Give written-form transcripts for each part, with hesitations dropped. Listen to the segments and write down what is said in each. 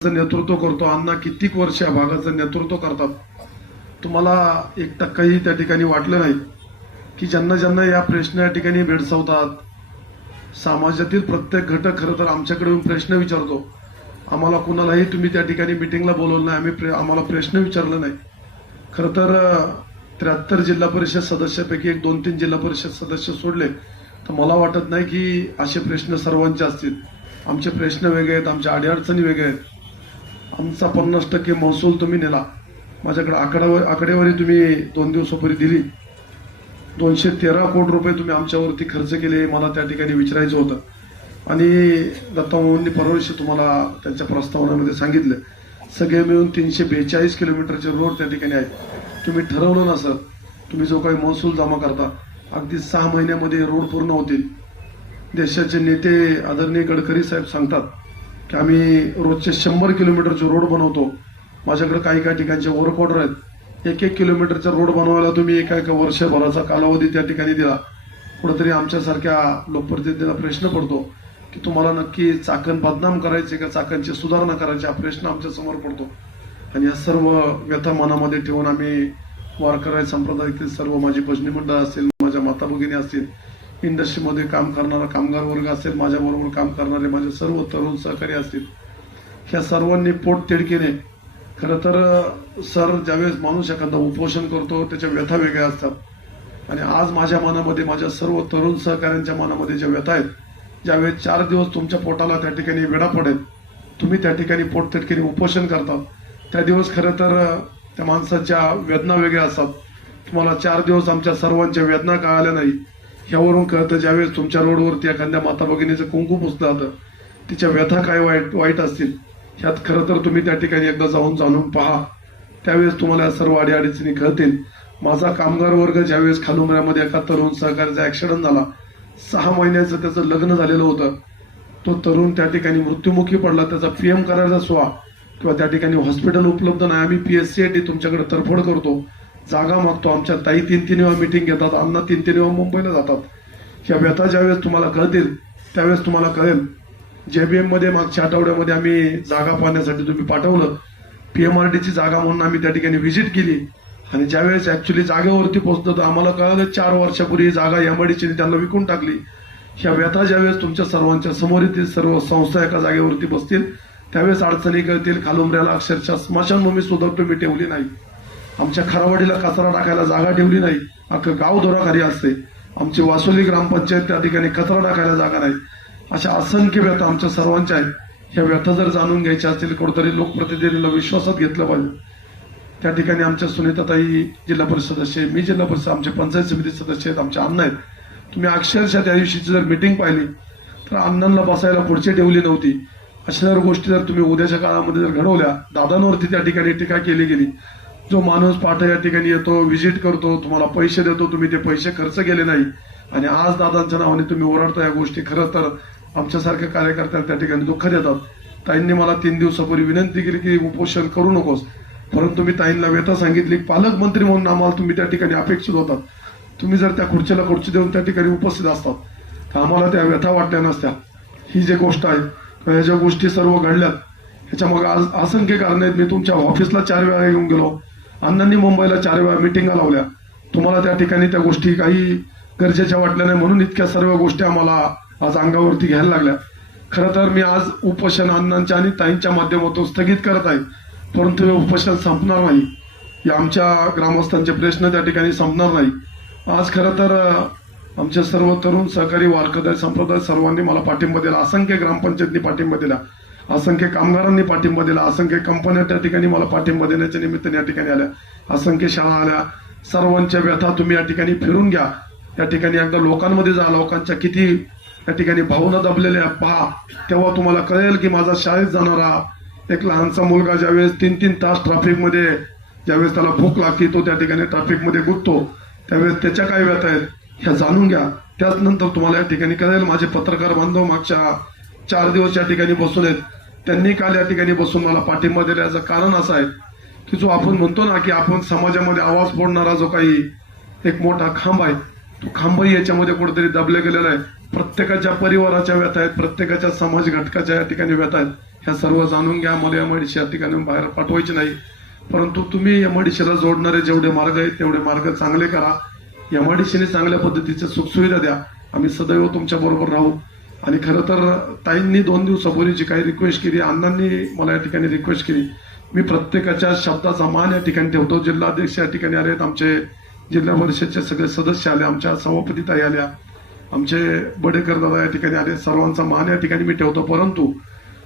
नेतृत्व करतो. अण्णा कित्येक वर्ष या भागाचं नेतृत्व करतात. तुम्हाला 1%ही त्या ठिकाणी वाटलं नाही की ज्यांना ज्यांना या प्रश्न या ठिकाणी भेडसावतात, समाजातील प्रत्येक घटक खरं तर आमच्याकडे येऊन प्रश्न विचारतो. आम्हाला कुणालाही तुम्ही त्या ठिकाणी मिटिंगला बोलवलं नाही, आम्हाला प्रश्न विचारला नाही. खरं तर 73 जिल्हा परिषद सदस्यापैकी 1-2-3 जिल्हा परिषद सदस्य सोडले तर मला वाटत नाही की असे प्रश्न सर्वांचे असतील. आमचे प्रश्न वेगळे आहेत, आमच्या अडीअडचणी वेगळे आहेत. आमचा 50% महसूल तुम्ही नेला. माझ्याकडे आकडेवारी तुम्ही 2 दिवसापूर्वी दिली. 213 कोटी रुपये तुम्ही आमच्यावरती खर्च केले, मला त्या ठिकाणी विचारायचं होतं. आणि दत्ताभाऊंनी परवाशी तुम्हाला त्यांच्या प्रस्तावनामध्ये सांगितलं सगळे मिळून 342 किलोमीटरचे रोड त्या ठिकाणी आहेत. तुम्ही ठरवलं ना सर, तुम्ही जो काही महसूल जमा करता अगदी 6 महिन्यामध्ये रोड पूर्ण होतील. देशाचे नेते आदरणीय गडकरी साहेब सांगतात की आम्ही रोजचे 100 किलोमीटरचे रोड बनवतो. माझ्याकडे काही काही ठिकाणचे वर्क ऑर्डर आहेत. 1-1 किलोमीटरचा रोड बनवायला तुम्ही एका वर्षभराचा कालावधी त्या ठिकाणी दिला. कुठेतरी आमच्यासारख्या लोकप्रतिनिधींना प्रश्न पडतो की तुम्हाला नक्की चाकण बदनाम करायचे का चाकणची सुधारणा करायची, हा प्रश्न आमच्या समोर पडतो. आणि या सर्व व्यथा मनामध्ये ठेवून आम्ही वारकरी संप्रदायातील सर्व माझी भजनी मंडळ असतील, माझ्या माता भगिनी असतील, इंडस्ट्रीमध्ये काम करणारा कामगार वर्ग असेल, माझ्याबरोबर काम करणारे माझे सर्व तरुण सहकारी असतील, ह्या सर्वांनी पोट तिडकीने खरं तर सर ज्यावेळेस माणूस एखादा उपोषण करतो त्याच्या व्यथा वेगळ्या असतात. आणि आज माझ्या मनामध्ये, माझ्या सर्व तरुण सहकाऱ्यांच्या मनामध्ये ज्या व्यथा आहेत, ज्यावेळेस 4 दिवस तुमच्या पोटाला त्या ठिकाणी वेढा पडेल, तुम्ही त्या ठिकाणी पोट तिडकीने उपोषण करतात, त्या दिवस खरं तर त्या माणसाच्या वेदना वेगळ्या असतात. तुम्हाला 4 दिवस आमच्या सर्वांच्या वेदना कळाल्या नाही. ह्यावरून कळतं ज्यावेळेस तुमच्या रोडवरती एखाद्या माता भगिनीचं कुंकू पुसलं जातं, तिच्या व्यथा काय वाईट असतील, ह्यात खरं तर तुम्ही त्या ठिकाणी एकदा जाणून पहा. त्यावेळेस तुम्हाला सर्व अडीअडचणी कळतील. माझा कामगार वर्ग ज्यावेळेस खालुमऱ्यामध्ये एका तरुण सहकार्याचा ऍक्सिडेंट झाला, 6 महिन्याचं त्याचं लग्न झालेलं होतं, तो तरुण त्या ठिकाणी मृत्युमुखी पडला. त्याचा पीएम करायचा सोहा किंवा त्या ठिकाणी हॉस्पिटल उपलब्ध नाही. आम्ही पीएचसीआयटी तुमच्याकडे तरफड करतो, जागा मागतो. आमच्या ताई 3-3 वेळा मिटिंग घेतात, अण्णा 3-3 वेळा मुंबईला जातात. ह्या व्यथा ज्यावेळेस तुम्हाला कळतील त्यावेळेस तुम्हाला कळेल. जेबीएम मध्ये मागच्या आठवड्यामध्ये आम्ही जागा पाहण्यासाठी तुम्ही पाठवलं, पीएमआरडीची जागा म्हणून आम्ही त्या ठिकाणी व्हिजिट केली. आणि ज्यावेळेस ऍक्च्युली जागेवरती पोहोचलो तर आम्हाला कळालं 4 वर्षापूर्वी जागा एमआयडीची त्यांना विकून टाकली. ह्या व्यथा ज्यावेळेस तुमच्या सर्वांच्या समोर येतील, सर्व संस्था एका जागेवरती बसतील, त्यावेळेस अडचणी कळतील. खालुमऱ्याला अक्षरशः स्मशानभूमी सुद्धा तुम्ही ठेवली नाही. आमच्या खरावाडीला कचरा टाकायला जागा ठेवली नाही, अख्खं गाव दोराखाली असते. आमची वासोली ग्रामपंचायत त्या ठिकाणी कचरा टाकायला जागा नाही. अशा असंख्य व्यथा आमच्या सर्वांच्या आहेत. ह्या व्यथा जर जाणून घ्यायच्या असतील, कुठेतरी लोकप्रतिनिधींना विश्वासात घेतलं पाहिजे. त्या ठिकाणी आमच्या सुनीताताई जिल्हा परिषद सदस्य, मी जिल्हा परिषद, आमचे पंचायत समिती सदस्य आहेत, आमचे अण्णा आहेत. तुम्ही अक्षरशः त्या दिवशीची जर मिटिंग पाहिली तर अण्णांना बसायला खुर्ची ठेवली नव्हती. अशा जर गोष्टी जर तुम्ही उद्याच्या काळामध्ये जर घडवल्या, दादांवरती त्या ठिकाणी टीका केली गेली. जो माणूस पाठ या ठिकाणी येतो, व्हिजिट करतो, तुम्हाला पैसे देतो, तुम्ही ते पैसे खर्च केले नाही आणि आज दादांच्या नावाने तुम्ही ओरडता, या गोष्टी खरं तर आमच्यासारख्या कार्यकर्त्यांना त्या ठिकाणी दुःख देतात. ताईंनी मला 3 दिवसापूर्वी विनंती केली की उपोषण करू नकोस, परंतु मी ताईंना व्यथा सांगितली. पालकमंत्री म्हणून आम्हाला तुम्ही त्या ठिकाणी अपेक्षित होतात. तुम्ही जर त्या खुर्चीला खुर्ची देऊन त्या ठिकाणी उपस्थित असतात तर आम्हाला त्या व्यथा वाटल्या नसत्या. ही जी गोष्ट आहे, ह्या ज्या गोष्टी सर्व घडल्यात, ह्याच्या मग आज असंख्य कारण आहेत. मी तुमच्या ऑफिसला 4 वेळा येऊन गेलो, अण्णांनी मुंबईला 4 वेळा मिटिंगा लावल्या. तुम्हाला त्या ठिकाणी त्या गोष्टी काही गरजेच्या वाटल्या नाही, म्हणून इतक्या सर्व गोष्टी आम्हाला आज अंगावरती घ्यायला लागल्या. खरं तर मी आज उपोषण अण्णांच्या आणि ताईंच्या माध्यमातून स्थगित करत आहे, परंतु हे उपोषण संपणार नाही. हे आमच्या ग्रामस्थांचे प्रश्न त्या ठिकाणी संपणार नाही. आज खरं तर आमचे सर्व तरुण सहकारी वारकरी संप्रदाय सर्वांनी मला पाठिंबा दिला. असंख्य ग्रामपंचायतनी पाठिंबा दिला, असंख्य कामगारांनी पाठिंबा दिला, असंख्य कंपन्या त्या ठिकाणी मला पाठिंबा देण्याच्या निमित्ताने या ठिकाणी आल्या, असंख्य शाळा आल्या. सर्वांच्या व्यथा तुम्ही या ठिकाणी फिरून घ्या. या ठिकाणी एकदा लोकांमध्ये जा, लोकांच्या किती या ठिकाणी भावना दबलेल्या पहा, तेव्हा तुम्हाला कळेल की माझा शाळेत जाणारा एक लहानसा मुलगा ज्यावेळेस 3-3 तास ट्रॅफिकमध्ये, ज्यावेळेस त्याला भूक लागते, तो त्या ठिकाणी ट्रॅफिकमध्ये गुंततो, त्यावेळेस त्याच्या काय व्यथा आहेत ह्या जाणून घ्या. त्याचनंतर तुम्हाला या ठिकाणी कळेल. माझे पत्रकार बांधव मागच्या 4 दिवस या ठिकाणी बसून आहेत, त्यांनी काल या ठिकाणी बसून मला पाठिंबा दिल्याचं कारण असं आहे की जो आपण म्हणतो ना की आपण समाजामध्ये आवाज फोडणारा जो काही एक मोठा खांब आहे, तो खांबही याच्यामध्ये कुठेतरी दबले गेलेला आहे. प्रत्येकाच्या परिवाराच्या व्यथा आहेत, प्रत्येकाच्या समाज घटकाच्या या ठिकाणी व्यथा आहेत. ह्या सर्व जाणून घ्या. मला एमआयडीसी या ठिकाणी बाहेर पाठवायचे नाही, परंतु तुम्ही एमआयडीसीला जोडणारे जेवढे मार्ग आहेत तेवढे मार्ग चांगले करा. एमआयडीसीने चांगल्या पद्धतीचे सुखसुविधा द्या. आम्ही सदैव तुमच्या बरोबर राहू. आणि खरं तर ताईंनी 2 दिवसापूर्वी जी काही रिक्वेस्ट केली, अण्णांनी मला या ठिकाणी रिक्वेस्ट केली, मी प्रत्येकाच्या शब्दाचा मान या ठिकाणी ठेवतो. जिल्हाध्यक्ष या ठिकाणी आलेत, आमचे जिल्हा परिषदचे सगळे सदस्य आले, आमच्या सभापती ताई आल्या, आमचे बडेकर दादा या ठिकाणी आले. सर्वांचा मान या ठिकाणी मी ठेवतो. परंतु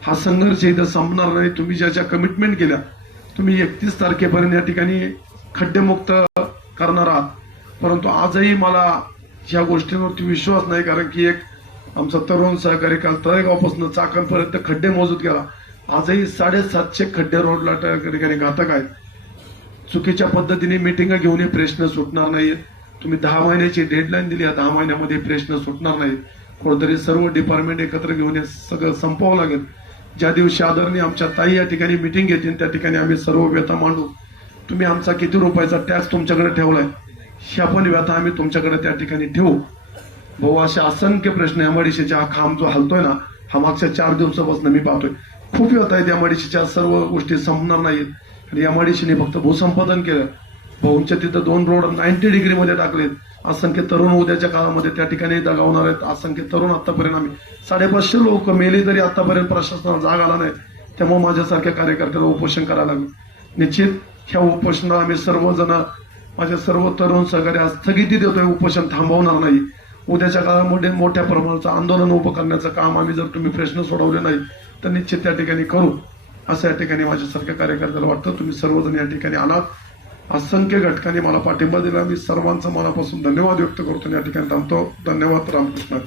हा संघर्ष इथं संपणार नाही. तुम्ही ज्या कमिटमेंट केल्या, तुम्ही 31 तारखेपर्यंत या ठिकाणी खड्डेमुक्त करणार आहात, परंतु आजही मला ह्या गोष्टींवरती विश्वास नाही. कारण की एक आमचा तरुण सहकारी काल तळेगावपासून चाकणपर्यंत खड्डे मोजून गेला. आजही 750 खड्डे रोडला त्या ठिकाणी घातक आहेत. चुकीच्या पद्धतीने मिटिंग घेऊन हे प्रश्न सुटणार नाहीत. तुम्ही 10 महिन्याची डेडलाईन दिली, या 10 महिन्यामध्ये प्रश्न सुटणार नाहीत. कुठेतरी सर्व डिपार्टमेंट एकत्र घेऊन हे सगळं संपवावं लागेल. ज्या दिवशी आदरणीय आमच्या ताई या ठिकाणी मिटिंग घेतील त्या ठिकाणी आम्ही सर्व व्यथा मांडू. तुम्ही आमचा किती रुपयाचा टॅक्स तुमच्याकडे ठेवलाय, ह्या पण व्यथा आम्ही तुमच्याकडे त्या ठिकाणी ठेवू. भाऊ, असे असंख्य प्रश्न एमआयडीसीचा हा खांब जो हलतोय ना, हा मागच्या 4 दिवसापासून मी पाहतोय. खूप व्यथा आहेत एमआयडीसीच्या, सर्व गोष्टी संपणार नाहीत. आणि एमआयडीसीने फक्त भूसंपादन केलं. भाऊंच्या तिथं 2 रोड 90 डिग्रीमध्ये टाकलेत. असंख्य तरुण उद्याच्या काळामध्ये त्या ठिकाणी दगावणार आहेत. असंख्य तरुण आतापर्यंत आम्ही 550 लोक मेले तरी आतापर्यंत प्रशासनाला जाग आला नाही. त्यामुळे माझ्यासारख्या कार्यकर्त्याला उपोषण करायला लागलं. निश्चित ह्या उपोषणाला आम्ही सर्वजण, माझे सर्व तरुण सहकारी आज स्थगिती देतोय. उपोषण थांबवणार नाही. उद्याच्या काळामध्ये मोठ्या प्रमाणाचं आंदोलन उभं करण्याचं काम आम्ही, जर तुम्ही प्रश्न सोडवले नाही तर निश्चित त्या ठिकाणी करू, असं या ठिकाणी माझ्यासारख्या कार्यकर्त्याला वाटतं. तुम्ही सर्वजण या ठिकाणी आलात, असंख्य घटकांनी मला पाठिंबा दिला. मी सर्वांचा मनापासून धन्यवाद व्यक्त करतो. या ठिकाणी थांबतो. धन्यवाद. रामकृष्ण.